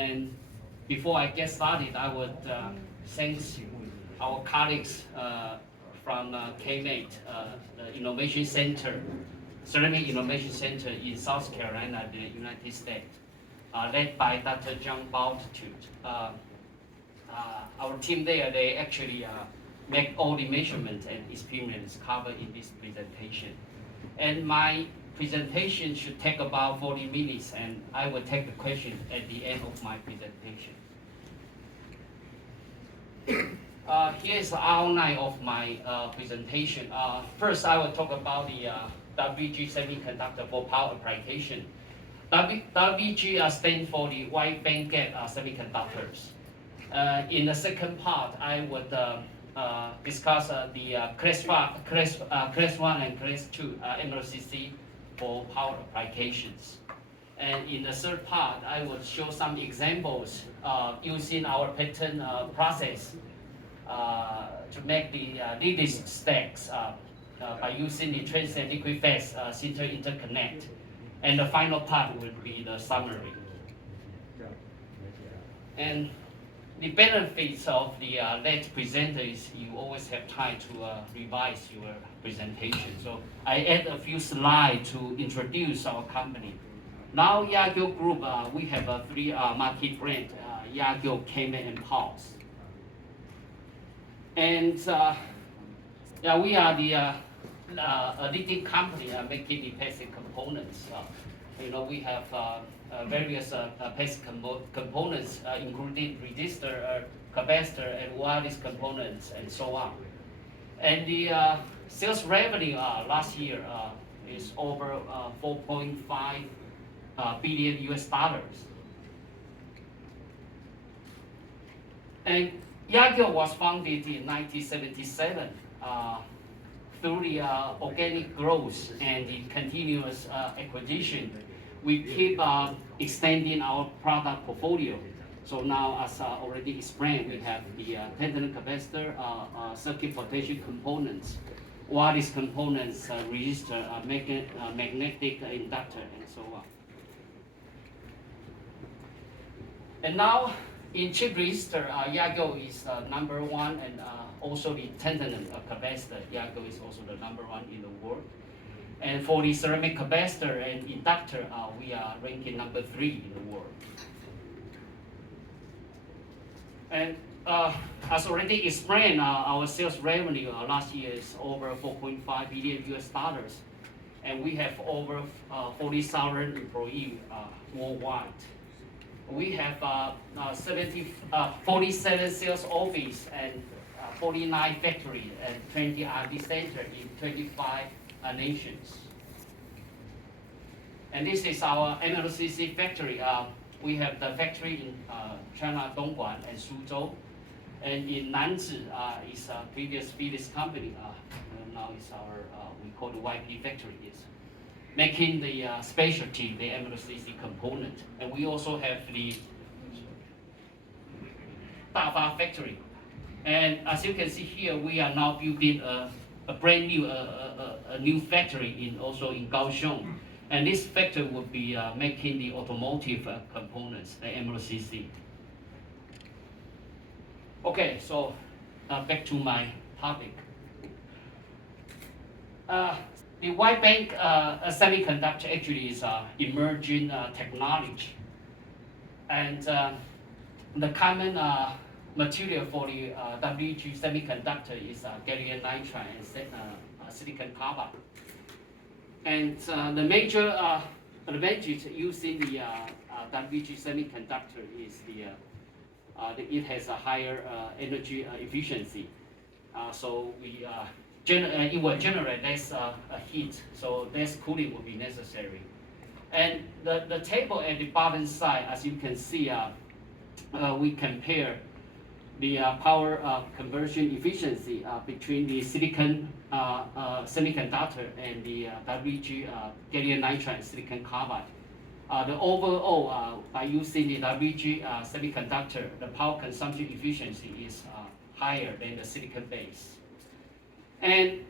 And before I get started, I would thank our colleagues from KMate, the Innovation Center, Ceramic Innovation Center in South Carolina, the United States, led by Dr. John Baltitude. Our team there, they actually make all the measurements and experiments covered in this presentation. And my presentation should take about 40 minutes, and I will take the question at the end of my presentation. Here's the outline of my presentation. First, I will talk about the WBG Semiconductor for power application. WBG stands for the wide bandgap semiconductors. In the second part, I would discuss the class 1 and class 2 MLCC for power applications. And in the third part, I will show some examples using our pattern process to make the leadless stacks by using the transient liquid phase sinter interconnect. And the final part will be the summary. And the benefits of the late presenter is you always have time to revise your presentation. So I add a few slides to introduce our company. Now YAGEO Group, we have three market brands, YAGEO, KMate, and Pulse. And yeah, we are the a leading company making the passive components. We have various passive components, including resistor, capacitor, and wireless components, and so on. And the sales revenue last year is over 4.5 billion US dollars. And YAGEO was founded in 1977 through the organic growth and the continuous acquisition. We keep extending our product portfolio. So now, as already explained, we have the tantalum capacitor, circuit protection components, wireless components, resistor, magnetic inductor, and so on. And now, in chip resistor, YAGEO is number one, and also the tantalum capacitor, YAGEO is also the number one in the world. And for the ceramic capacitor and inductor, we are ranking number 3 in the world. And as already explained, our sales revenue last year is over 4.5 billion US dollars, and we have over 40,000 employees worldwide. We have 47 sales offices and 49 factories and 20 R&D centers in 25 nations. And this is our MLCC factory. We have the factory in China, Dongguan and Suzhou. And in Nanzi is a previous Philips company. Now it's our, we call the YP factory. Is making the specialty, the MLCC component. And we also have the Dava factory. And as you can see here, we are now building a brand new, a new factory also in Kaohsiung. And this factory will be making the automotive components, the MLCC. Okay, so back to my topic. The wide band semiconductor actually is emerging technology. And the common material for the WBG semiconductor is gallium nitride and silicon carbide. And the major advantage using the WBG semiconductor is it has a higher energy efficiency. So it will generate less heat, so less cooling will be necessary. And the table at the bottom side, as you can see, we compare the power conversion efficiency between the silicon semiconductor and the WBG gallium nitride and silicon carbide. The overall, by using the WBG semiconductor, the power consumption efficiency is higher than the silicon base. And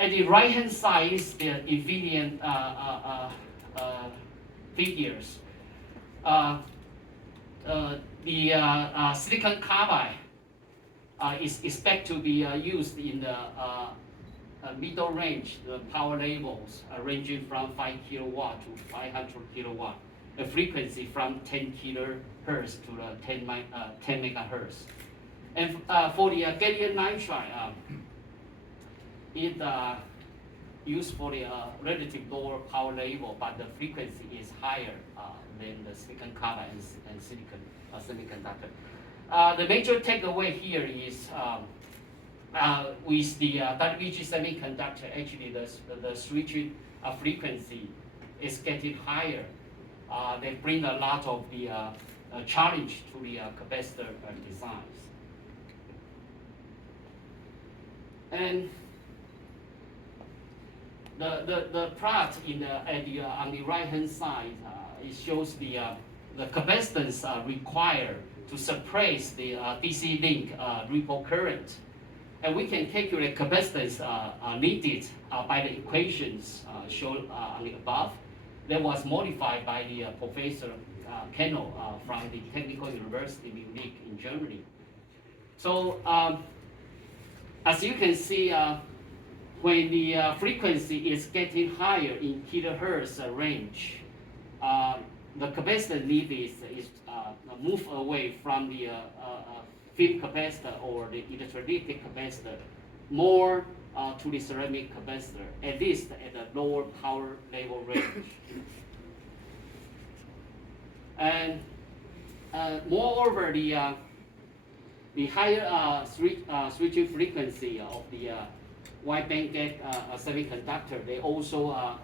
at the right-hand side is the infinite figures. the silicon carbide is expected to be used in the middle range, the power levels ranging from 5 kilowatt to 500 kilowatt, the frequency from 10 kilohertz to 10 megahertz. And for the gallium nitride, it used for the relative lower power level, but the frequency is higher than the silicon carbide and silicon semiconductor. The major takeaway here is with the WBG Semiconductor, actually the switching frequency is getting higher. They bring a lot of the challenge to the capacitor designs. And the plot on the right hand side, it shows the capacitance required to suppress the DC link ripple current. And we can calculate capacitance needed by the equations shown on the above. That was modified by the Professor Kennel from the Technical University Munich in Germany. So as you can see, when the frequency is getting higher in kilohertz range, the capacitor needed is move away from the film capacitor or the electrolytic capacitor more to the ceramic capacitor, at least at a lower power level range. And moreover, the higher switching frequency of the wide bandgap semiconductor, they also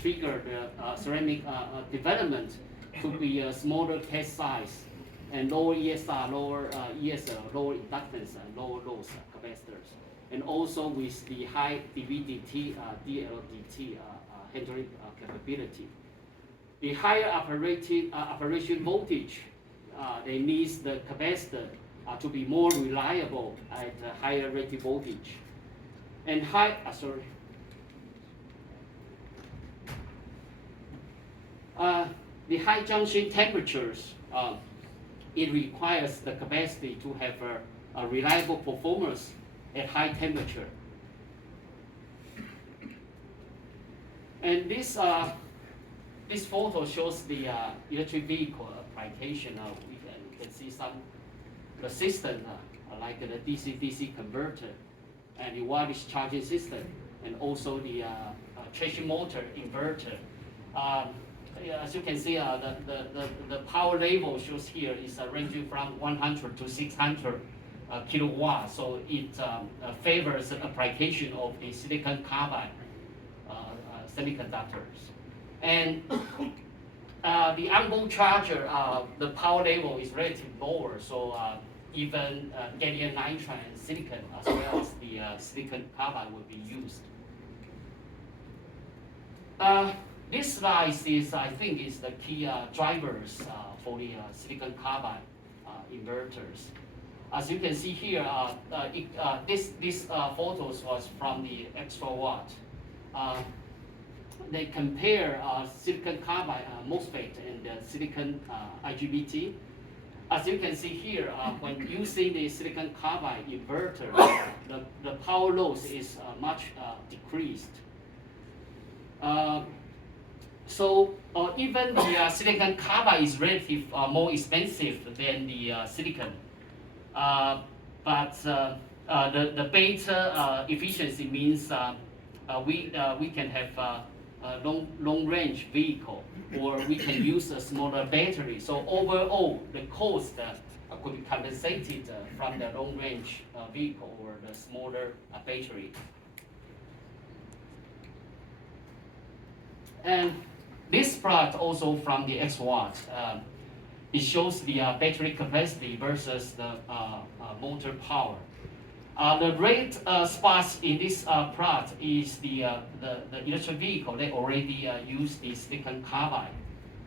trigger the ceramic development to be a smaller test size and lower ESR, lower ESL, lower inductance, and lower loss capacitors, and also with the high DVDT, DLDT handling capability. The higher operation voltage, they need the capacitor to be more reliable at higher rated voltage. And the high junction temperatures, it requires the capacity to have a reliable performance at high temperature. And this photo shows the electric vehicle application. We can see the system like the DC-DC converter and the wireless charging system, and also the traction motor inverter. As you can see, the power level shows here is ranging from 100 to 600 kilowatts. So it favors the application of the silicon carbide semiconductors. And the onboard charger, the power level is relatively lower. So even gallium nitride and silicon, as well as the silicon carbide, will be used. This slide is, I think, is the key drivers for the silicon carbide inverters. As you can see here, this photos was from the extra watt. They compare silicon carbide MOSFET and the silicon IGBT. As you can see here, when using the silicon carbide inverter, the power loss is much decreased. So even the silicon carbide is relatively more expensive than the silicon, but the beta efficiency means we can have a long range vehicle, or we can use a smaller battery. So overall, the cost could be compensated from the long range vehicle or the smaller battery. And this plot also from the XWatt, it shows the battery capacity versus the motor power. The red spots in this plot is the electric vehicle. They already use the silicon carbide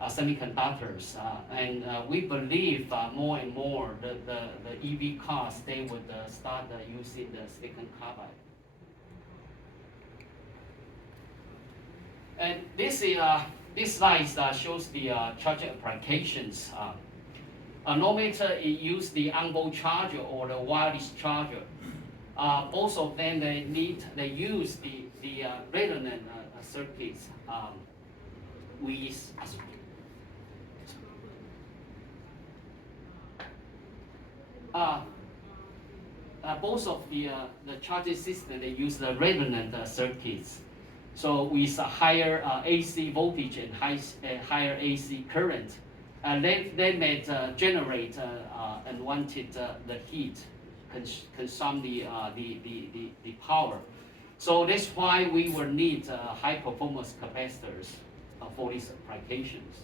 semiconductors, and we believe more and more the EV cars, they would start using the silicon carbide. And this slide shows the charging applications. No matter it use the onboard charger or the wireless charger, both of them they use the resonant circuits with both of the charging system they use the resonant circuits. So with a higher AC voltage and higher AC current, they may generate unwanted the heat, consume the power. So that's why we will need high performance capacitors for these applications.